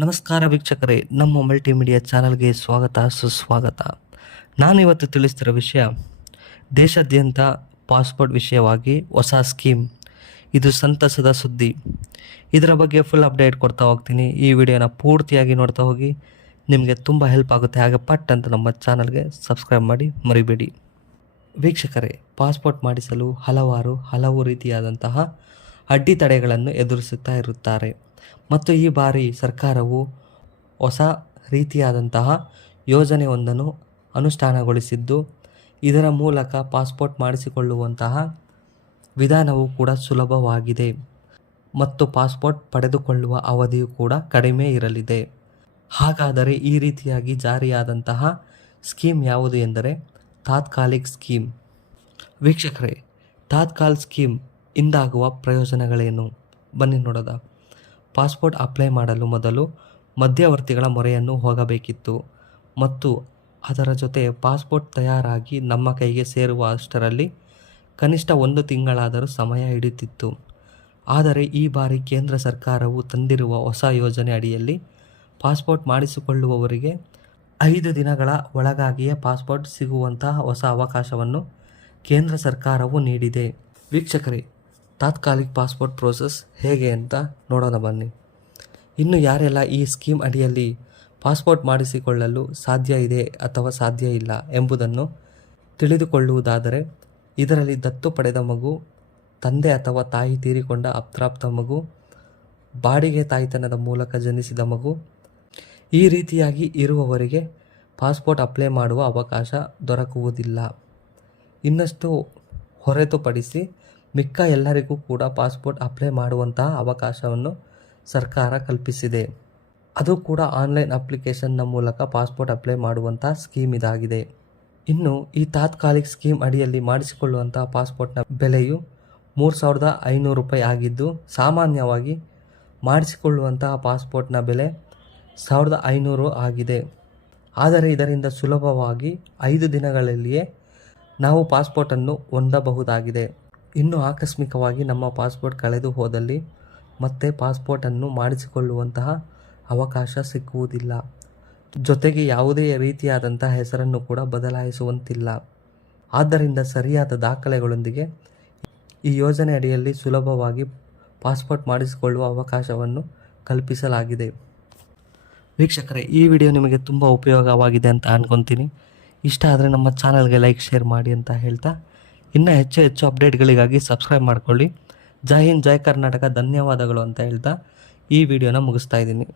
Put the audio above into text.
ನಮಸ್ಕಾರ ವೀಕ್ಷಕರೇ, ನಮ್ಮ ಮಲ್ಟಿಮೀಡಿಯಾ ಚಾನಲ್ಗೆ ಸ್ವಾಗತ ಸುಸ್ವಾಗತ. ನಾನಿವತ್ತು ತಿಳಿಸ್ತಿರೋ ವಿಷಯ ದೇಶಾದ್ಯಂತ ಪಾಸ್ಪೋರ್ಟ್ ವಿಷಯವಾಗಿ ಹೊಸ ಸ್ಕೀಮ್. ಇದು ಸಂತಸದ ಸುದ್ದಿ. ಇದರ ಬಗ್ಗೆ ಫುಲ್ ಅಪ್ಡೇಟ್ ಕೊಡ್ತಾ ಹೋಗ್ತೀನಿ. ಈ ವಿಡಿಯೋನ ಪೂರ್ತಿಯಾಗಿ ನೋಡ್ತಾ ಹೋಗಿ, ನಿಮಗೆ ತುಂಬ ಹೆಲ್ಪ್ ಆಗುತ್ತೆ. ಹಾಗೆ ಪಟ್ ಅಂತ ನಮ್ಮ ಚಾನಲ್ಗೆ ಸಬ್ಸ್ಕ್ರೈಬ್ ಮಾಡಿ ಮರಿಬೇಡಿ. ವೀಕ್ಷಕರೇ, ಪಾಸ್ಪೋರ್ಟ್ ಮಾಡಿಸಲು ಹಲವು ರೀತಿಯಾದಂತಹ ಅಡ್ಡಿತಡೆಗಳನ್ನು ಎದುರಿಸುತ್ತಾ ಇರುತ್ತಾರೆ. ಮತ್ತು ಈ ಬಾರಿ ಸರ್ಕಾರವು ಹೊಸ ರೀತಿಯಾದಂತಹ ಯೋಜನೆಯೊಂದನ್ನು ಅನುಷ್ಠಾನಗೊಳಿಸಿದ್ದು, ಇದರ ಮೂಲಕ ಪಾಸ್ಪೋರ್ಟ್ ಮಾಡಿಸಿಕೊಳ್ಳುವಂತಹ ವಿಧಾನವು ಕೂಡ ಸುಲಭವಾಗಿದೆ ಮತ್ತು ಪಾಸ್ಪೋರ್ಟ್ ಪಡೆದುಕೊಳ್ಳುವ ಅವಧಿಯು ಕೂಡ ಕಡಿಮೆ ಇರಲಿದೆ. ಹಾಗಾದರೆ ಈ ರೀತಿಯಾಗಿ ಜಾರಿಯಾದಂತಹ ಸ್ಕೀಮ್ ಯಾವುದು ಎಂದರೆ ತಾತ್ಕಾಲಿಕ್ ಸ್ಕೀಮ್. ವೀಕ್ಷಕರೇ, ತಾತ್ಕಾಲ್ ಸ್ಕೀಮ್ ಇಂದಾಗುವ ಪ್ರಯೋಜನಗಳೇನು ಬನ್ನಿ ನೋಡೋದ. ಪಾಸ್ಪೋರ್ಟ್ ಅಪ್ಲೈ ಮಾಡಲು ಮೊದಲು ಮಧ್ಯವರ್ತಿಗಳ ಮೊರೆಯನ್ನು ಹೋಗಬೇಕಿತ್ತು ಮತ್ತು ಅದರ ಜೊತೆ ಪಾಸ್ಪೋರ್ಟ್ ತಯಾರಾಗಿ ನಮ್ಮ ಕೈಗೆ ಸೇರುವ ಅಷ್ಟರಲ್ಲಿ ಕನಿಷ್ಠ 1 ತಿಂಗಳಾದರೂ ಸಮಯ ಹಿಡಿಯುತ್ತಿತ್ತು. ಆದರೆ ಈ ಬಾರಿ ಕೇಂದ್ರ ಸರ್ಕಾರವು ತಂದಿರುವ ಹೊಸ ಯೋಜನೆ ಅಡಿಯಲ್ಲಿ ಪಾಸ್ಪೋರ್ಟ್ ಮಾಡಿಸಿಕೊಳ್ಳುವವರಿಗೆ 5 ದಿನಗಳ ಒಳಗಾಗಿಯೇ ಪಾಸ್ಪೋರ್ಟ್ ಸಿಗುವಂತಹ ಹೊಸ ಅವಕಾಶವನ್ನು ಕೇಂದ್ರ ಸರ್ಕಾರವು ನೀಡಿದೆ. ವೀಕ್ಷಕರೇ, ತಾತ್ಕಾಲಿಕ್ ಪಾಸ್ಪೋರ್ಟ್ ಪ್ರೋಸೆಸ್ ಹೇಗೆ ಅಂತ ನೋಡೋಣ ಬನ್ನಿ. ಇನ್ನು ಯಾರೆಲ್ಲ ಈ ಸ್ಕೀಮ್ ಅಡಿಯಲ್ಲಿ ಪಾಸ್ಪೋರ್ಟ್ ಮಾಡಿಸಿಕೊಳ್ಳಲು ಸಾಧ್ಯ ಇದೆ ಅಥವಾ ಸಾಧ್ಯ ಇಲ್ಲ ಎಂಬುದನ್ನು ತಿಳಿದುಕೊಳ್ಳುವುದಾದರೆ, ಇದರಲ್ಲಿ ದತ್ತು ಪಡೆದ ಮಗು, ತಂದೆ ಅಥವಾ ತಾಯಿ ತೀರಿಕೊಂಡ ಅಪ್ರಾಪ್ತ ಮಗು, ಬಾಡಿಗೆ ತಾಯ್ತನದ ಮೂಲಕ ಜನಿಸಿದ ಮಗು, ಈ ರೀತಿಯಾಗಿ ಇರುವವರಿಗೆ ಪಾಸ್ಪೋರ್ಟ್ ಅಪ್ಲೈ ಮಾಡುವ ಅವಕಾಶ ದೊರಕುವುದಿಲ್ಲ. ಇನ್ನಷ್ಟು ಹೊರತುಪಡಿಸಿ ಮಿಕ್ಕ ಎಲ್ಲರಿಗೂ ಕೂಡ ಪಾಸ್ಪೋರ್ಟ್ ಅಪ್ಲೈ ಮಾಡುವಂತಹ ಅವಕಾಶವನ್ನು ಸರ್ಕಾರ ಕಲ್ಪಿಸಿದೆ. ಅದು ಕೂಡ ಆನ್ಲೈನ್ ಅಪ್ಲಿಕೇಶನ್ನ ಮೂಲಕ ಪಾಸ್ಪೋರ್ಟ್ ಅಪ್ಲೈ ಮಾಡುವಂತಹ ಸ್ಕೀಮ್ ಇದಾಗಿದೆ. ಇನ್ನು ಈ ತಾತ್ಕಾಲಿಕ್ ಸ್ಕೀಮ್ ಅಡಿಯಲ್ಲಿ ಮಾಡಿಸಿಕೊಳ್ಳುವಂತಹ ಪಾಸ್ಪೋರ್ಟ್ನ ಬೆಲೆಯು 3,500 ರೂಪಾಯಿ ಆಗಿದ್ದು, ಸಾಮಾನ್ಯವಾಗಿ ಮಾಡಿಸಿಕೊಳ್ಳುವಂತಹ ಪಾಸ್ಪೋರ್ಟ್ನ ಬೆಲೆ 1,500 ಆಗಿದೆ. ಆದರೆ ಇದರಿಂದ ಸುಲಭವಾಗಿ 5 ದಿನಗಳಲ್ಲಿಯೇ ನಾವು ಪಾಸ್ಪೋರ್ಟನ್ನು ಹೊಂದಬಹುದಾಗಿದೆ. ಇನ್ನು ಆಕಸ್ಮಿಕವಾಗಿ ನಮ್ಮ ಪಾಸ್ಪೋರ್ಟ್ ಕಳೆದು ಹೋದಲ್ಲಿ ಮತ್ತೆ ಪಾಸ್ಪೋರ್ಟನ್ನು ಮಾಡಿಸಿಕೊಳ್ಳುವಂತಹ ಅವಕಾಶ ಸಿಕ್ಕುವುದಿಲ್ಲ. ಜೊತೆಗೆ ಯಾವುದೇ ರೀತಿಯಾದಂತಹ ಹೆಸರನ್ನು ಕೂಡ ಬದಲಾಯಿಸುವಂತಿಲ್ಲ. ಆದ್ದರಿಂದ ಸರಿಯಾದ ದಾಖಲೆಗಳೊಂದಿಗೆ ಈ ಯೋಜನೆ ಅಡಿಯಲ್ಲಿ ಸುಲಭವಾಗಿ ಪಾಸ್ಪೋರ್ಟ್ ಮಾಡಿಸಿಕೊಳ್ಳುವ ಅವಕಾಶವನ್ನು ಕಲ್ಪಿಸಲಾಗಿದೆ. ವೀಕ್ಷಕರೇ, ಈ ವಿಡಿಯೋ ನಿಮಗೆ ತುಂಬ ಉಪಯೋಗವಾಗಿದೆ ಅಂತ ಅನ್ಕೊತೀನಿ. ಇಷ್ಟ ಆದರೆ ನಮ್ಮ ಚಾನಲ್ಗೆ ಲೈಕ್, ಶೇರ್ ಮಾಡಿ ಅಂತ ಹೇಳ್ತಾ, ಇನ್ನೂ ಹೆಚ್ಚು ಅಪ್ಡೇಟ್ಗಳಿಗಾಗಿ ಸಬ್ಸ್ಕ್ರೈಬ್ ಮಾಡ್ಕೊಳ್ಳಿ. ಜೈ ಹಿಂದ್, ಜೈ ಕರ್ನಾಟಕ, ಧನ್ಯವಾದಗಳು ಅಂತ ಹೇಳ್ತಾ ಈ ವಿಡಿಯೋನ ಮುಗಿಸ್ತಾ ಇದ್ದೀನಿ.